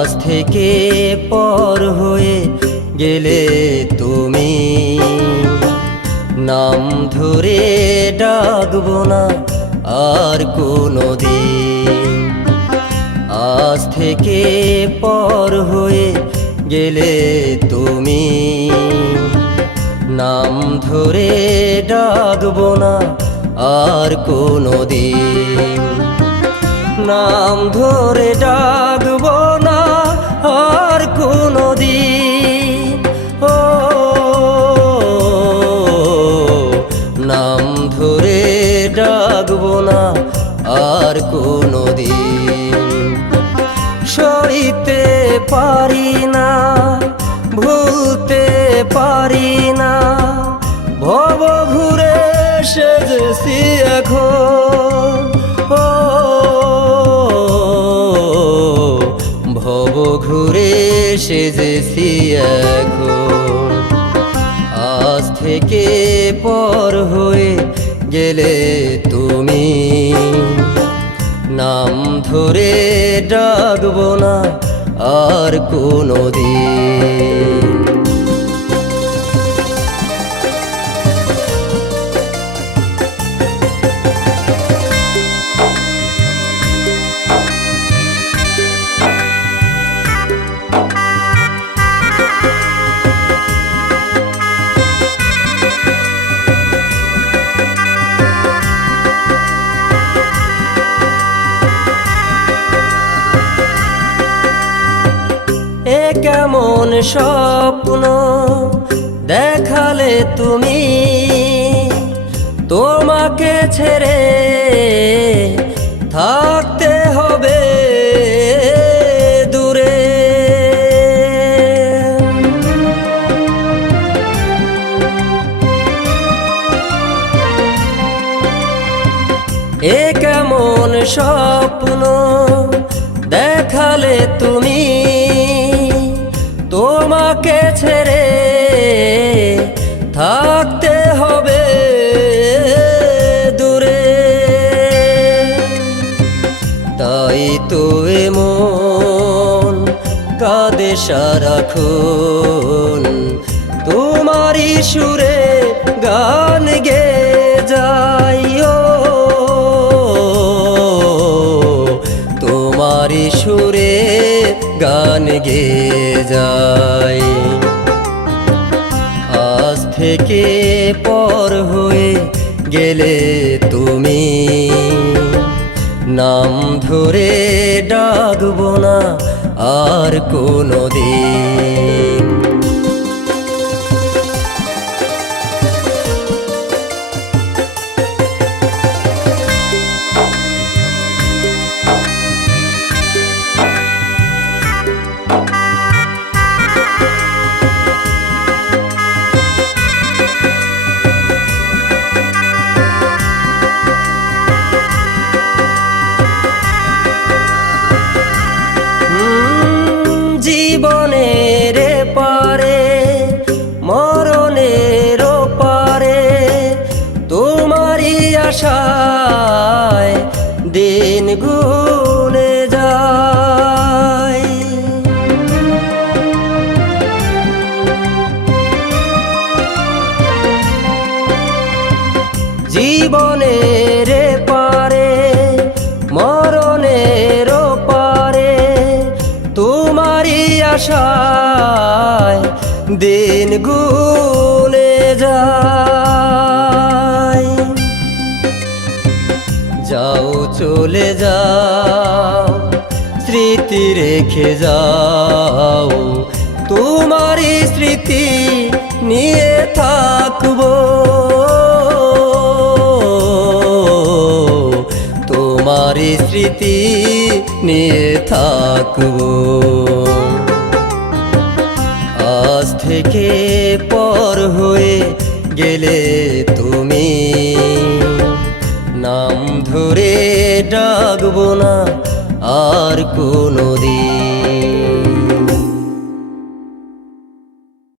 আজ থেকে পর হয়ে গেলে তুমি। নাম ধরে ডাকবো না আর কোনো দিন। আজ থেকে পর হয়ে গেলে তুমি। নাম ধরে ডাকবো না আর কোনো দিন। নাম ধরে ডাকবো ডাকবো না আর কোনো দিন সইতে পারি না, ভুলতে পারি না, ভব ঘুরে সেজেছি এখন। ভব ঘুরে সেজেছি এখন। আজ থেকে পর হয়ে গেলে তুমি নাম ধরে ডাকবো না আর কোনো দিন। কেমন স্বপ্ন দেখালে তুমি তোমাকে ছেড়ে থাকতে হবে দূরে। এ কেমন স্বপ্ন দেখালে তুমি তোমাকে ছেড়ে থাকতে হবে দূরে। তাই তো এমন কাঁদে সারাক্ষণ, তোমারই সুরে গান গে যাইও। তোমারই সুরে গান গে যাই আজ থেকে পর হয়ে গেলে তুমি নাম ধরে ডাকবো না আর কোনো দিন আশায় দিন গুনে যায়। জীবনের পারে মরণের পারে তোমারই আশায় দিন গুনে যায়। যাও, চলে যাও, স্মৃতি রেখে যাও। তোমারই স্মৃতি নিয়ে থাকব। তোমারই স্মৃতি নিয়ে থাকব। আজ থেকে পর হয়ে গেলে তুমি ধরে ডাকবো না আর কোনো দিন।